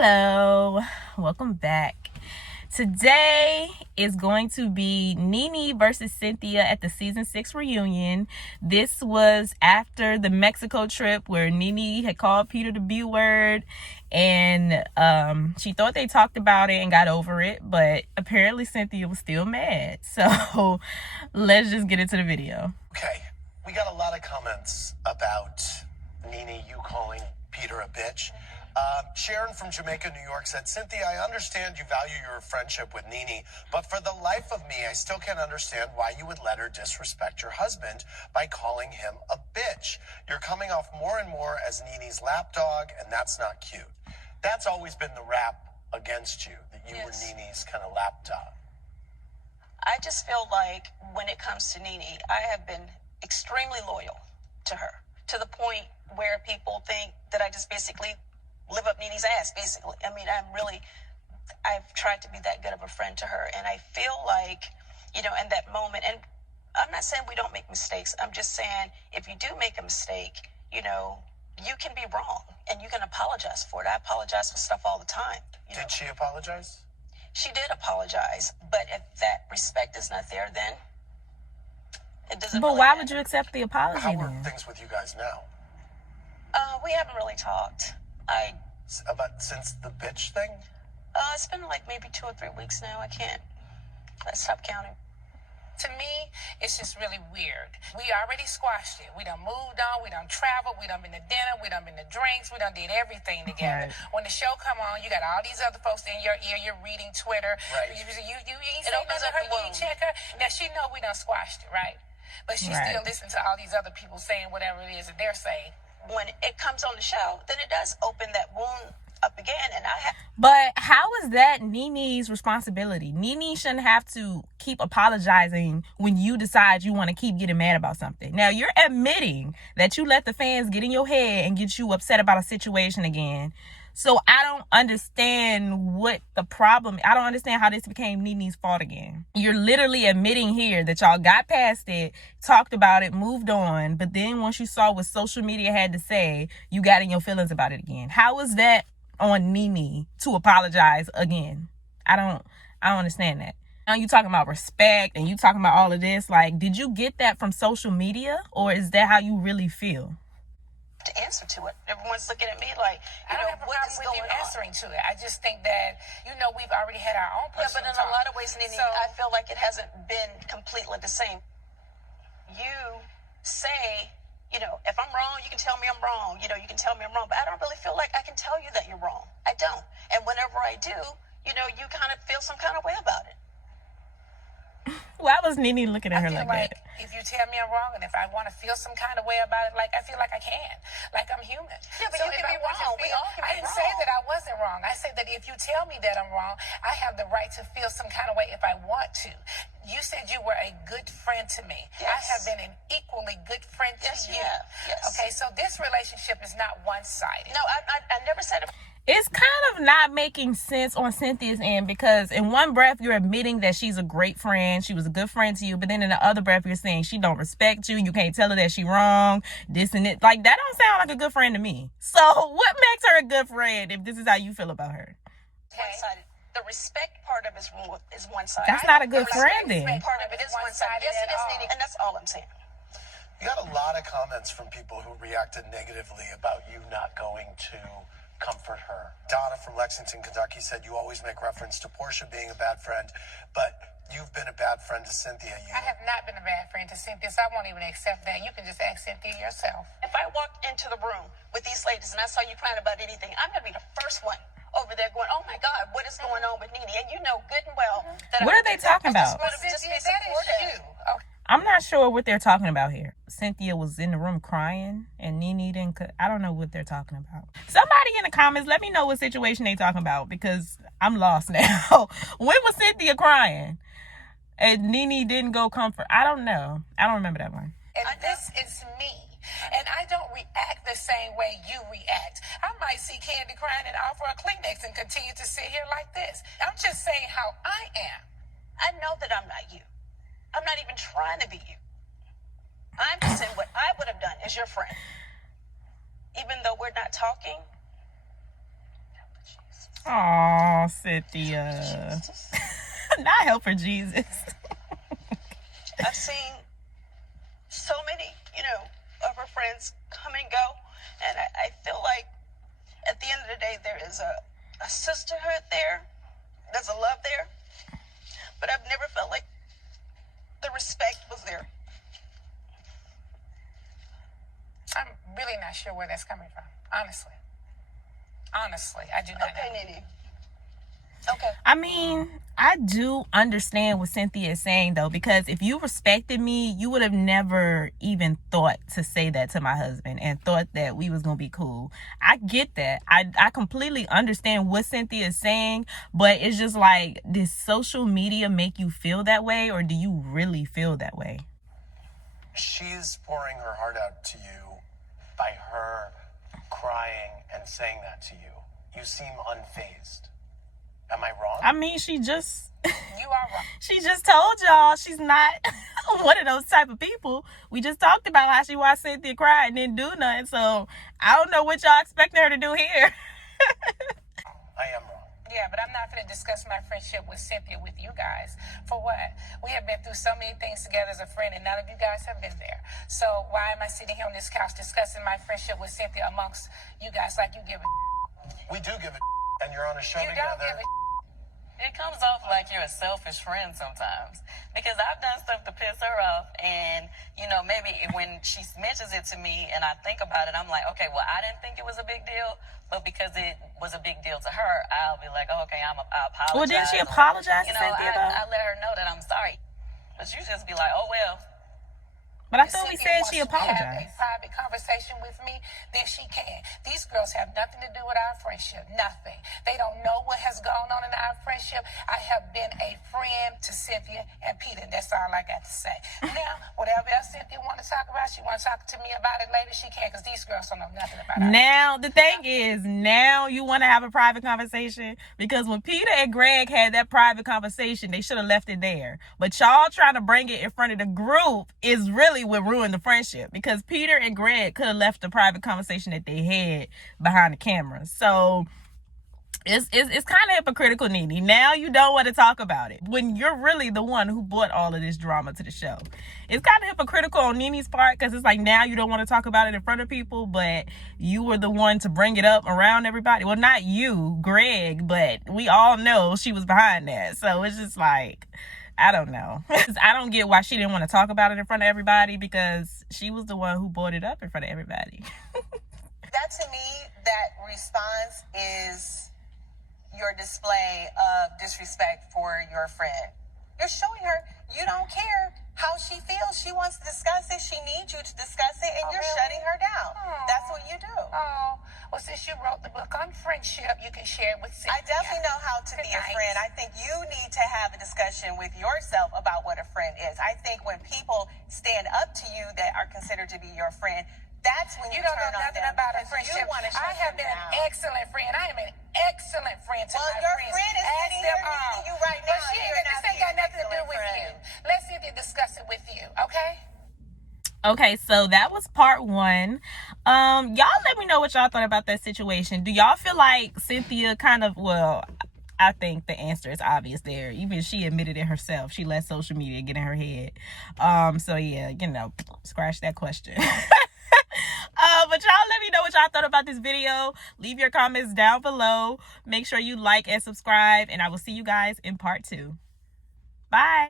Hello, welcome back. Today is going to be Nene versus Cynthia at the season 6 reunion. This was after the Mexico trip where Nene had called Peter the B word, and she thought they talked about it and got over it, but apparently Cynthia was still mad. So let's just get into the video. Okay, we got a lot of comments about Nene, you calling Peter a bitch. Sharon from Jamaica, New York said, Cynthia, I understand you value your friendship with Nene, but for the life of me, I still can't understand why you would let her disrespect your husband by calling him a bitch. You're coming off more and more as Nene's lapdog, and that's not cute. That's always been the rap against you, that you were Nene's kind of lapdog. I just feel like when it comes to Nene, I have been extremely loyal to her, to the point where people think that I just basically live up Nene's ass, basically. I mean, I've tried to be that good of a friend to her. And I feel like, in that moment, and I'm not saying we don't make mistakes. I'm just saying if you do make a mistake, you can be wrong and you can apologize for it. I apologize for stuff all the time. Did she apologize? She did apologize, but if that respect is not there, then it doesn't. But really why matter. would you accept the apology How are then? things with you guys now? We haven't really talked. Since the bitch thing? It's been like maybe 2 or 3 weeks now. I stopped counting. To me, it's just really weird. We already squashed it. We done moved on. We done traveled. We done been to dinner. We done been to drinks. We done did everything together. Right. When the show come on, you got all these other folks in your ear. You're reading Twitter. Right. You ain't It say opens nothing to up her. the You ain't wound. check her. Now, she know we done squashed it, right? But she Right. still listens to all these other people saying whatever it is that they're saying. When it comes on the show, then it does open that wound up again. And But how is that Nene's responsibility? Nene shouldn't have to keep apologizing when you decide you want to keep getting mad about something. Now, you're admitting that you let the fans get in your head and get you upset about a situation again. So I don't understand what the problem. I don't understand how this became Nene's fault again. You're literally admitting here that y'all got past it, talked about it, moved on. But then once you saw what social media had to say, you got in your feelings about it again. How is that on Nene to apologize again? I don't understand that. Now you talking about respect and you talking about all of this. Like, did you get that from social media, or is that how you really feel? to answer to it. Everyone's looking at me like, I don't have a what problem is with going you on? answering to it. I just think that, we've already had our own Yeah, personal but in talk. a lot of ways, Nene, So- I feel like it hasn't been completely the same. You say, if I'm wrong, you can tell me I'm wrong. You can tell me I'm wrong, but I don't really feel like I can tell you that you're wrong. I don't. And whenever I do, you kind of feel some kind of way about it. Why was Nene looking at I her feel like like that? if you tell me I'm wrong, and if I want to feel some kind of way about it, I feel like I can. Like I'm human. Yeah, but you if can I be want to wrong. We all can I be didn't say wrong. that I wasn't wrong. I said that if you tell me that I'm wrong, I have the right to feel some kind of way if I want to. You said you were a good friend to me. Yes. I have been an equally good friend to Yes, you. you have. Yes. Okay, so this relationship is not one-sided. No, I never said it. It's kind of not making sense on Cynthia's end, because in one breath you're admitting that she's a great friend, she was a good friend to you, but then in the other breath you're saying she don't respect you, you can't tell her that she wrong, this and it. Like, that don't sound like a good friend to me. So what makes her a good friend if this is how you feel about her? One-sided. The respect part of it is one-sided. That's not a good The friend respect then. part of it is one-sided. Yes, it is, at all. Nene, and that's all I'm saying. You got a lot of comments from people who reacted negatively about you not going to comfort her. Donna from Lexington, Kentucky said you always make reference to Portia being a bad friend, but you've been a bad friend to Cynthia. I have not been a bad friend to Cynthia, so I won't even accept that. You can just ask Cynthia yourself. If I walked into the room with these ladies and I saw you crying about anything, I'm going to be the first one over there going, oh my God, what is going on with Nene? And you know good and well that What are they talking about? I just want to just be Cynthia, that is supportive. you. Okay. I'm not sure what they're talking about here. Cynthia was in the room crying and Nene didn't. I don't know what they're talking about. Somebody in the comments, let me know what situation they talking about, because I'm lost now. When was Cynthia crying and Nene didn't go comfort? I don't know. I don't remember that one. And this is me. And I don't react the same way you react. I might see Candy crying and offer a Kleenex and continue to sit here like this. I'm just saying how I am. I know that I'm not you. I'm not even trying to be you. I'm just saying what I would have done as your friend. Even though we're not talking. Oh, Cynthia. Not help for Jesus. I've seen so many, of her friends come and go, and I feel like at the end of the day, there is a sisterhood there. There's a love there, but I've never felt like the respect was there. I'm really not sure where that's coming from, honestly. Honestly, I do not know. Okay, Nene. Okay. I mean, I do understand what Cynthia is saying, though, because if you respected me, you would have never even thought to say that to my husband and thought that we was going to be cool. I get that. I completely understand what Cynthia is saying, but it's just like, does social media make you feel that way, or do you really feel that way? She's pouring her heart out to you by her crying and saying that to you. You seem unfazed. Am I wrong? I mean, she just You are wrong. she just told y'all she's not one of those type of people. We just talked about how she watched Cynthia cry and didn't do nothing. So I don't know what y'all expecting her to do here. I am wrong. Yeah, but I'm not going to discuss my friendship with Cynthia with you guys. For what? We have been through so many things together as a friend, and none of you guys have been there. So why am I sitting here on this couch discussing my friendship with Cynthia amongst you guys like you give a We do give a and you're on a show You don't together. give a It comes off like you're a selfish friend sometimes, because I've done stuff to piss her off, and maybe when she mentions it to me and I think about it, I'm like, okay, well, I didn't think it was a big deal, but because it was a big deal to her, I'll be like, oh, okay, I apologize. Well, didn't she apologize to Cynthia, though? I let her know that I'm sorry, but you just be like, oh well. But I thought we said Cynthia she wants to have apologized. a private conversation with me, then she can. These girls have nothing to do with our friendship. Nothing. They don't know what has gone on in our friendship. I have been a friend to Cynthia and Peter. That's all I got to say. Now, whatever else Cynthia want to talk about, she want to talk to me about it later, she can, because these girls don't know nothing about it. Now, the thing is, now you want to have a private conversation, because when Peter and Greg had that private conversation, they should have left it there. But y'all trying to bring it in front of the group is really what ruined the friendship, because Peter and Greg could have left the private conversation that they had behind the camera. So it's kind of hypocritical, Nene. Now you don't want to talk about it when you're really the one who brought all of this drama to the show. It's kind of hypocritical on Nene's part, because it's like, now you don't want to talk about it in front of people, but you were the one to bring it up around everybody. Well, not you, Greg, but we all know she was behind that. So it's just like, I don't know. I don't get why she didn't want to talk about it in front of everybody, because she was the one who brought it up in front of everybody. That, to me, that response is your display of disrespect for your friend. You're showing her you don't care how she feels. She wants to discuss it. She needs you to discuss it, and you're really? shutting her down. Oh. That's what you do. Oh, well, since you wrote the book on friendship, you can share it with Cynthia. I definitely know how to be a Good night. friend. I think you need to have a discussion with yourself about what a friend is. I think when people stand up to you that are considered to be your friend, that's when you don't turn know on nothing them, about a because friendship. you want to shut I have them been down. an excellent friend. I am an excellent friend to Well, my your friends. friend is Ask sitting them here all. meeting you right But now, she and ain't you're got, not this ain't being got an nothing to do excellent with friend. you. Let Cynthia discuss it with you, okay? Okay, so that was part one. Y'all let me know what y'all thought about that situation. Do y'all feel like Cynthia kind of, well, I think the answer is obvious there. Even she admitted it herself. She let social media get in her head. So yeah, scratch that question. But y'all let me know what y'all thought about this video. Leave your comments down below. Make sure you like and subscribe, and I will see you guys in part 2. Bye.